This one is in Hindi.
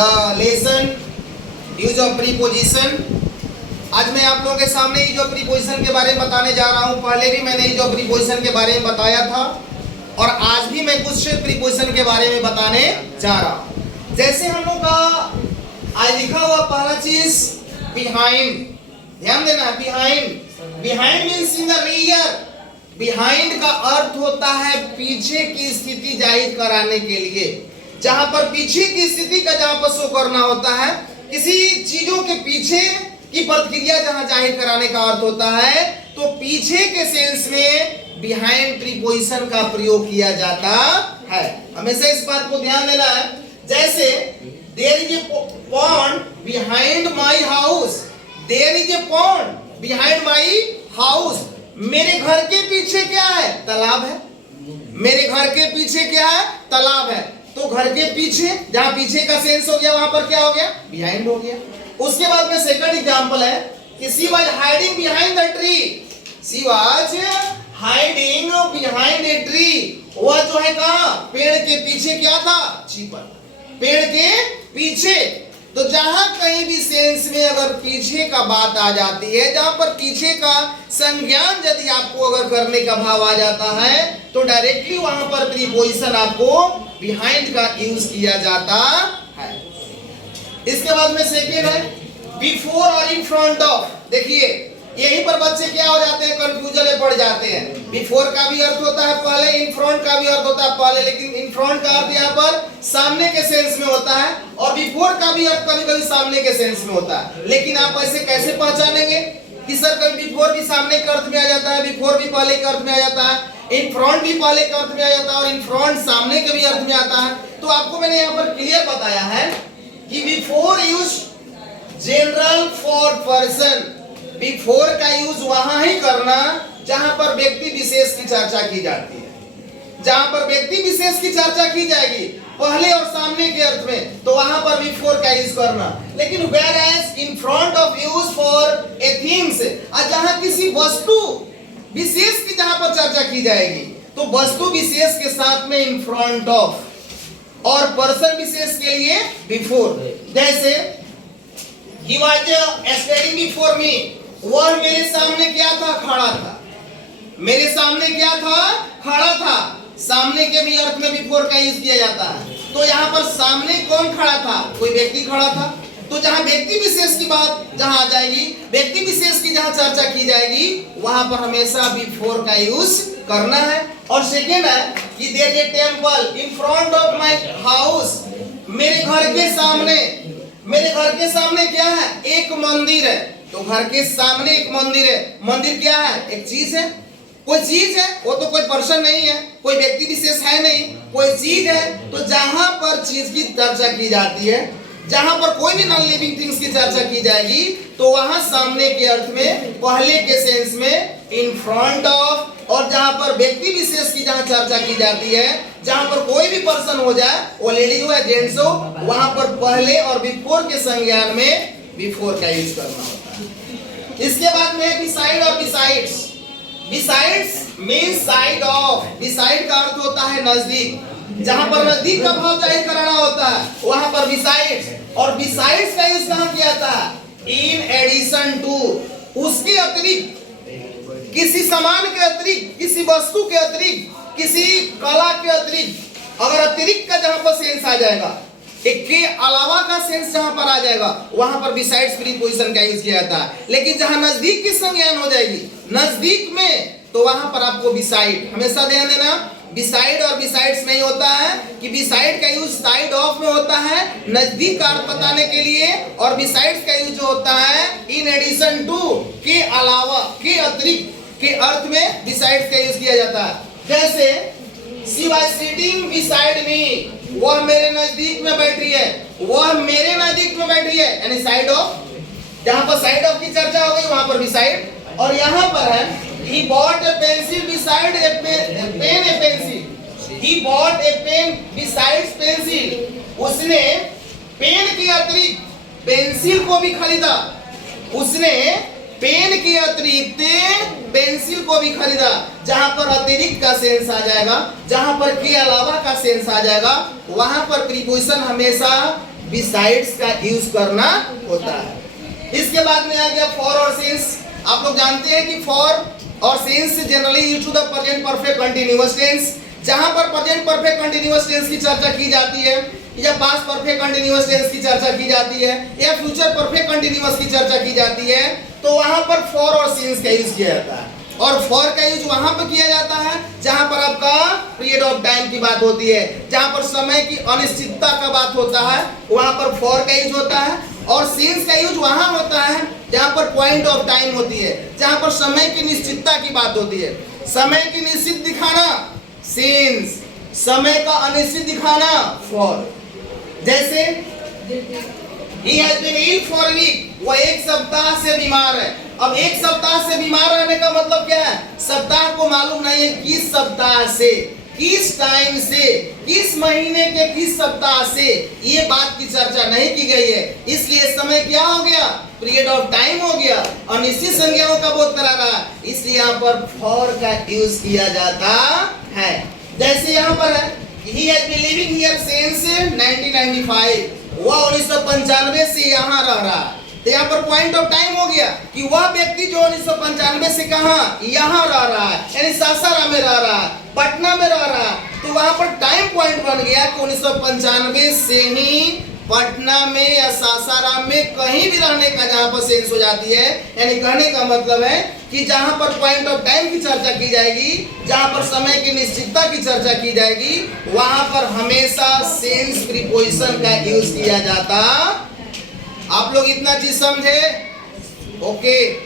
Lesson use of preposition. आज मैं आप लोगों के सामने यूज ऑफ प्रीपोजिशन के बारे में बताने जा रहा हूं। पहले भी मैंने यूज ऑफ प्रीपोजिशन के बारे में बताया था और आज भी मैं कुछ प्रीपोजिशन के बारे में बताने जा रहा हूं। जैसे हम लोग का आज लिखा हुआ पहला चीज बिहाइंड, ध्यान देना। Behind, behind means in the rear. Behind का अर्थ होता है पीछे की स्थिति जाहिर कराने के लिए। जहां पर पीछे की स्थिति का जहां पर शो करना होता है, किसी चीजों के पीछे की प्रतिक्रिया जहां जाहिर कराने का अर्थ होता है, तो पीछे के सेंस में बिहाइंड प्रीपोजिशन का प्रयोग किया जाता है। हमेशा इस बात को ध्यान देना है। जैसे there is a pond behind my house, there is a pond behind my house. मेरे घर के पीछे क्या है? तालाब है। मेरे घर के पीछे क्या है? तालाब है। तो घर के पीछे, जहां पीछे का सेंस हो गया, वहां पर क्या हो गया? बिहाइंड हो गया। उसके बाद में सेकंड एग्जांपल है कि she was hiding behind the tree. She was hiding behind a tree. वह जो है कहां? पेड़ के पीछे क्या था? छिपा। पेड़ के पीछे। तो जहां कहीं भी सेंस में अगर पीछे का बात आ जाती है, जहां पर पीछे का संज्ञान यदि आपको अगर करने का भाव आ जाता है, तो डायरेक्टली वहां पर प्रीपोजिशन आपको बिहाइंड का यूज किया जाता है। इसके बाद में सेकेंड है बिफोर और इन फ्रंट ऑफ। देखिए यहीं पर बच्चे क्या हो जाते हैं? कंफ्यूजन में पड़ जाते हैं। बिफोर का भी अर्थ होता है पहले, इन फ्रंट का भी अर्थ होता है पहले, लेकिन इन फ्रंट का अर्थ यहाँ पर सामने के सेंस में होता है और बिफोर का भी अर्थ कभी कभी सामने के सेंस में होता है। लेकिन आप ऐसे कैसे पहचानेंगे कि सर कभी बिफोर भी सामने के अर्थ में आ जाता है, बिफोर भी पहले के अर्थ में आ जाता है, इन फ्रंट भी पहले के अर्थ में आ जाता है और इन फ्रंट सामने के भी अर्थ में आता है। तो आपको मैंने यहाँ पर क्लियर बताया है कि before use general for person. Before का यूज वहां ही करना जहां पर व्यक्ति विशेष की चर्चा की जाती है। जहां पर व्यक्ति विशेष की चर्चा की जाएगी पहले और सामने के अर्थ में, तो वहां पर बिफोर का यूज करना। लेकिन whereas in front of use for a things, जहां किसी वस्तु विशेष की जहां पर चर्चा की जाएगी, तो वस्तु विशेष के साथ में इन फ्रंट ऑफ और पर्सन विशेष के लिए बिफोर। जैसे he was standing before me, वह मेरे सामने क्या था? खड़ा था। मेरे सामने क्या था? खड़ा था। सामने के भी अर्थ में बिफोर का यूज किया जाता है। तो यहाँ पर सामने कौन खड़ा था? कोई व्यक्ति खड़ा था। तो जहां व्यक्ति विशेष की बात जहां आ जाएगी, व्यक्ति विशेष की जहां चर्चा की जाएगी, वहां पर हमेशा बिफोर का यूज करना है। और सेकेंड है कि there is a temple in front of my house. मेरे घर के सामने, मेरे घर के सामने क्या है? एक मंदिर है। तो घर के सामने एक मंदिर है। मंदिर क्या है? एक चीज है। कोई चीज है, वो तो कोई पर्सन नहीं है, कोई व्यक्ति विशेष है नहीं, कोई चीज है। तो जहां पर चीज की चर्चा की जाती है, जहां पर कोई भी नॉन लिविंग थिंग्स की चर्चा की जाएगी, तो वहां सामने के अर्थ में पहले के सेंस में इन फ्रंट ऑफ, और जहां पर व्यक्ति विशेष की जहां चर्चा की जाती है, जहां पर कोई भी पर्सन हो जाए, वो लेडी हो या जेंट्स हो, वहां पर पहले और बिफोर के संज्ञान में बिफोर का यूज करना होता है। इसके बाद में बिसाइड और besides. Besides means side of. Beside का अर्थ होता है नजदीक। जहां पर नजदीक का भाव जाहिर कराना होता है, वहां पर बिसाइड्स। और बिसाइड्स का यूज कहां किया जाता है? इन एडिशन टू, उसके अतिरिक्त, किसी सामान के अतिरिक्त, किसी वस्तु के अतिरिक्त, किसी कला के अतिरिक्त। अगर अतिरिक्त का जहां पर सेंस आ जाएगा, एक के अलावा का सेंस जहां पर आ जाएगा, वहां पर बिसाइड्स प्रीपोजिशन का यूज किया जाता है। लेकिन जहां नजदीक की संज्ञान हो जाएगी, नजदीक में, तो वहां पर आपको बिसाइड। हमेशा ध्यान देना, बिसाइड और बिसाइड्स में ही होता है कि बिसाइड का यूज साइड ऑफ में होता है नजदीक का अर्थ बताने के लिए, और बिसाइड्स का यूज होता है इन एडिशन टू, के अलावा, के अतिरिक्त के अर्थ में बिसाइड्स का यूज किया जाता है। जैसे she was sitting beside me, वह मेरे नजदीक में बैठी है, वह मेरे नजदीक में बैठी है, यानी साइड ऑफ। जहां पर साइड ऑफ की चर्चा हो गई, वहां पर बिसाइड। और यहां पर है he bought a pencil beside a pen a pencil, he bought a pen besides pencil, उसने पेन के अतिरिक्त पेंसिल को भी खरीदा। उसने पेन के अतिरिक्त पेंसिल को भी खरीदा। जहां पर अतिरिक्त का सेंस आ जाएगा, जहां पर के अलावा का सेंस आ जाएगा, वहां पर प्रीपोजिशन हमेशा बिसाइड्स का यूज करना होता है। इसके बाद में आ गया फॉर और सिंस। आप लोग जानते हैं कि फॉर और since generally use to the present perfect continuous tense. जहां पर प्रेजेंट परफेक्ट कंटीन्यूअस टेंस की चर्चा की जाती है या पास्ट परफेक्ट कंटीन्यूअस टेंस की चर्चा की जाती है या फ्यूचर परफेक्ट कंटीन्यूअस की चर्चा की जाती है, तो वहां पर फॉर और सिंस का यूज किया जाता है। और फॉर का यूज वहां पर किया जाता है जहां पर आपका पीरियड ऑफ टाइम की बात होती है, जहां पर समय की अनिश्चितता का बात होता है, वहां पर फॉर का यूज होता है। और सिंस का यूज वहां होता है जहां पर पॉइंट ऑफ टाइम होती है, जहां पर समय की निश्चितता की बात होती है। समय की निश्चित दिखाना सिंस, समय का अनिश्चित दिखाना फॉर। जैसे he has been ill for a week, वो एक सप्ताह से बीमार है। अब एक सप्ताह से बीमार रहने का मतलब क्या है? सप्ताह को मालूम नहीं है किस सप्ताह से, किस टाइम से, किस महीने के किस सप्ताह से, ये बात की चर्चा नहीं की गई है। इसलिए समय क्या हो गया? पीरियड ऑफ टाइम हो गया, अनिश्चित संज्ञाओं का बोध करा रहा, इसलिए यहाँ पर फॉर का यूज किया जाता है। जैसे यहाँ पर है he has been living here since 1995, वह 1995 से यहाँ रह रहा है। तो यहाँ पर पॉइंट ऑफ टाइम हो गया कि वह व्यक्ति जो 1995 से कहाँ यहाँ रह रहा है, यानी सासाराम में रह रहा है, पटना में रह रहा है। तो वहां पर टाइम पॉइंट बन गया कि 1995 से ही पटना में या सासाराम में कहीं भी रहने का जहां पर सेंस हो जाती है। यानी कहने का मतलब है कि जहां पर पॉइंट ऑफ टाइम की चर्चा की जाएगी, जहां पर समय की निश्चितता की चर्चा की जाएगी, वहां पर हमेशा सेंस प्रीपोजिशन का यूज किया जाता। आप लोग इतना चीज समझे? ओके।